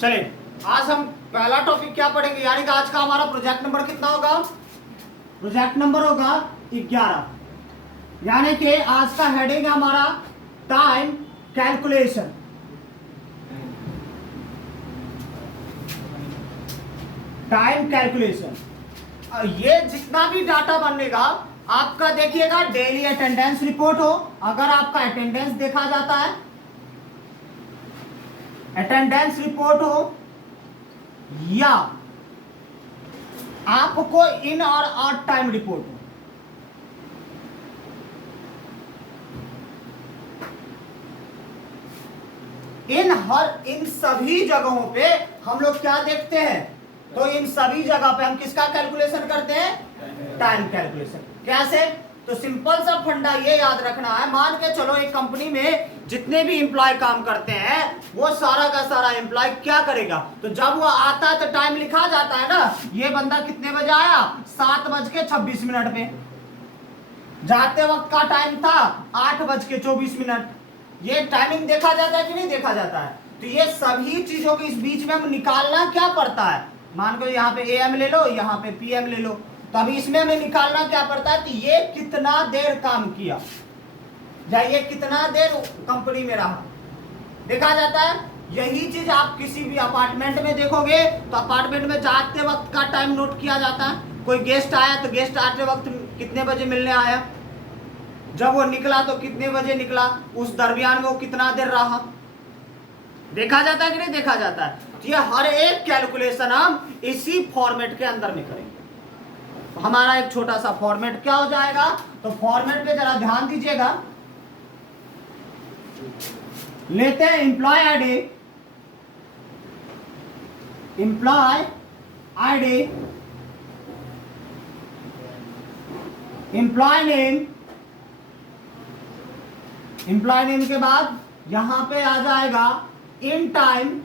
चलिए आज हम पहला टॉपिक क्या पढ़ेंगे, यानी कि आज का हमारा प्रोजेक्ट नंबर कितना होगा? प्रोजेक्ट नंबर होगा 11। यानी कि आज का हेडिंग है हमारा टाइम कैलकुलेशन। Time calculation. ये जितना भी डाटा बनेगा आपका, देखिएगा डेली अटेंडेंस रिपोर्ट हो, अगर आपका अटेंडेंस देखा जाता है, अटेंडेंस रिपोर्ट हो, या आपको इन और आउट टाइम रिपोर्ट हो, इन सभी जगहों पे हम लोग क्या देखते हैं? तो इन सभी जगह पे हम किसका कैलकुलेशन करते हैं? Time calculation. कैसे? तो सिंपल सा फंडा ये याद रखना है, मान के चलो एक कंपनी में जितने भी एम्प्लॉय काम करते हैं वो सारा का सारा एम्प्लॉय क्या करेगा? तो जब वो आता है तो टाइम लिखा जाता है ना, ये बंदा कितने बजे आया? 7:26 पे। जाते वक्त का टाइम था 8:24। ये टाइमिंग देखा जाता है कि नहीं देखा जाता है? तो ये सभी चीजों के इस बीच में हम निकालना क्या पड़ता है? मान लो यहाँ पे AM ले लो, यहाँ पे PM ले लो, तो अभी इसमें हमें निकालना क्या पड़ता है कि ये कितना देर काम किया या ये कितना देर कंपनी में रहा, देखा जाता है। यही चीज आप किसी भी अपार्टमेंट में देखोगे तो अपार्टमेंट में जाते वक्त का टाइम नोट किया जाता है। कोई गेस्ट आया तो गेस्ट आते वक्त कितने बजे मिलने आया, जब वो निकला तो कितने बजे निकला, उस दरमियान में वो कितना देर रहा, देखा जाता है कि नहीं देखा जाता है? तो ये हर एक कैलकुलेशन हम इसी फॉर्मेट के अंदर में करेंगे। तो हमारा एक छोटा सा फॉर्मेट क्या हो जाएगा? तो फॉर्मेट पे जरा ध्यान दीजिएगा। लेते हैं employ ID, employ ID, employ name, employ name के बाद यहां पे आ जाएगा इन टाइम,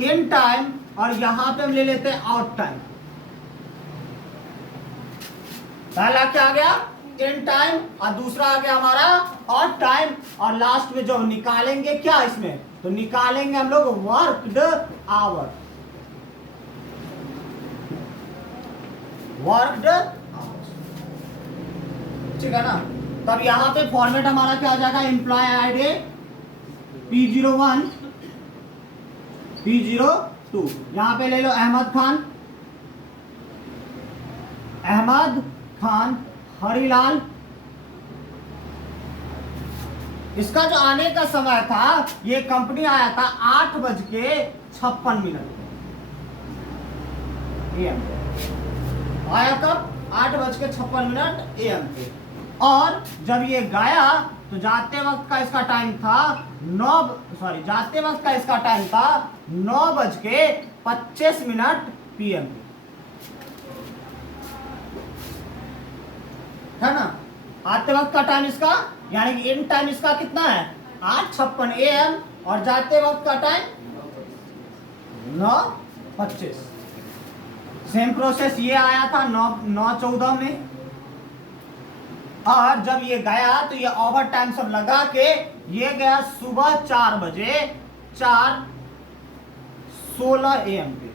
इन टाइम, और यहां पे हम ले लेते हैं आउट टाइम। पहला क्या आ गया? इन टाइम, और दूसरा आ गया हमारा आउट टाइम, और लास्ट में जो निकालेंगे क्या इसमें? तो निकालेंगे हम लोग वर्कड आवर, वर्कड आवर्स, ठीक है ना? तब यहां पे फॉर्मेट हमारा क्या आ जाएगा? एम्प्लॉय आईडी P01, P02, यहां पे ले लो अहमद खान, अहमद खान, हरिलाल। इसका जो आने का समय था, ये कंपनी आया था 8:56 AM आया। कब? 8:56 AM पे। और जब ये गया तो जाते वक्त का इसका टाइम था जाते वक्त का इसका टाइम था 9:25 PM है ना? आते वक्त का टाइम इसका, यानी कि इन टाइम इसका कितना है? 8:56 AM, और जाते वक्त का टाइम 9:25। सेम प्रोसेस ये आया था 9:14 में, और जब ये गया तो ये ओवर टाइम सब लगा के ये गया सुबह 4 बजे 4:16 AM पे,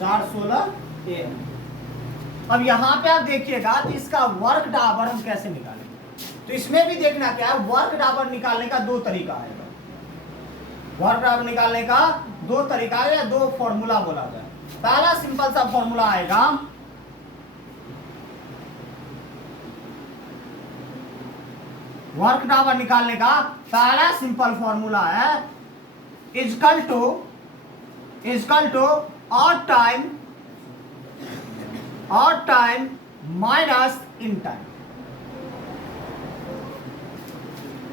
4:16 AM। अब यहां पे आप देखिएगा तो इसका वर्क आवर हम कैसे निकालेंगे? तो इसमें भी देखना क्या है, वर्क आवर निकालने का दो तरीका है। वर्क आवर निकालने का दो तरीका है या दो फॉर्मूला बोला जाए। पहला सिंपल सा फॉर्मूला आएगा, वर्क आवर निकालने का पहला सिंपल फॉर्मूला है equal to out time minus in time.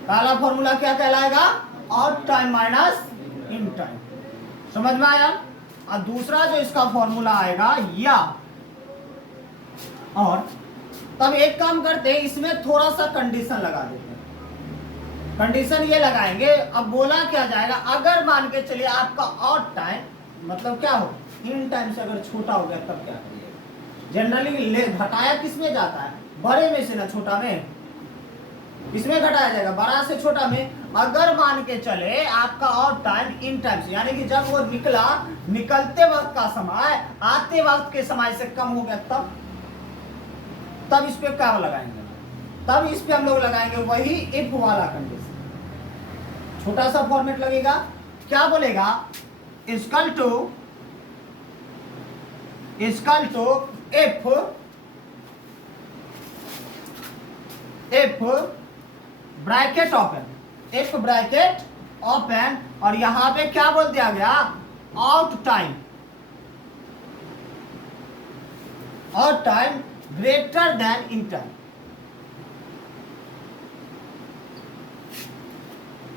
पहला फॉर्मूला क्या कहलाएगा? Out time minus in time. समझ में आया? और दूसरा जो इसका फॉर्मूला आएगा या, और तब एक काम करते हैं, इसमें थोड़ा सा कंडीशन लगा देते हैं। कंडीशन ये लगाएंगे, अब बोला क्या जाएगा, अगर मान के चलिए आपका आउट टाइम मतलब क्या हो, इन टाइम से अगर छोटा हो गया तब क्या करिए? जनरली घटाया किस में जाता है? बड़े में से ना छोटा में। इसमें घटाया जाएगा, बड़ा से छोटा में। अगर मान के चले आपका ऑड टाइम इन टाइम से, यानी कि जब वो निकला, निकलते वक्त का समय आते वक्त के समय से कम हो गया, तब इस पे क्या लगाएंगे, तब इस पे हम लोग लगाएंगे वही इफ वाला कंडीशन। छोटा सा फॉर्मेट लगेगा, क्या बोलेगा, equal to if bracket open, if bracket open, और यहां पे क्या बोल दिया गया, out time greater than in time.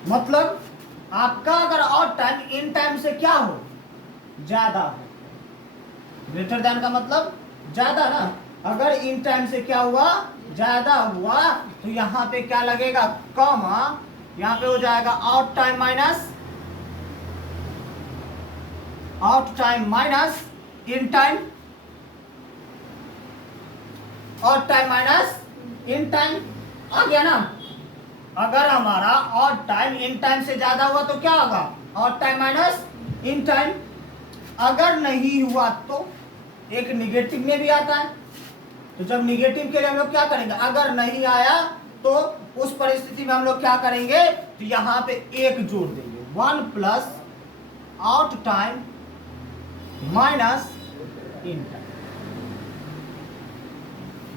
मतलब आपका अगर आउट टाइम इन टाइम से क्या हो, ज्यादा हो। ग्रेटर देन का मतलब ज्यादा ना, अगर इन टाइम से क्या हुआ, ज्यादा हुआ, तो यहां पे क्या लगेगा, कॉमा, यहां पे हो जाएगा out time minus in time, out time minus in time. आ गया ना। अगर हमारा आउट टाइम इन टाइम से ज्यादा हुआ तो क्या होगा, out time minus in time. अगर नहीं हुआ तो एक निगेटिव में भी आता है, तो जब निगेटिव के लिए हम लोग क्या करेंगे, अगर नहीं आया तो उस परिस्थिति में हम लोग क्या करेंगे, तो यहां पे एक जोड़ देंगे, 1 plus out time minus in time,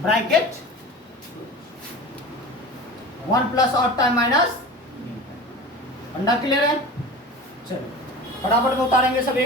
bracket 1 plus out time minus in time. अंडा क्लियर है। चलो फटाफट में उतारेंगे सभी।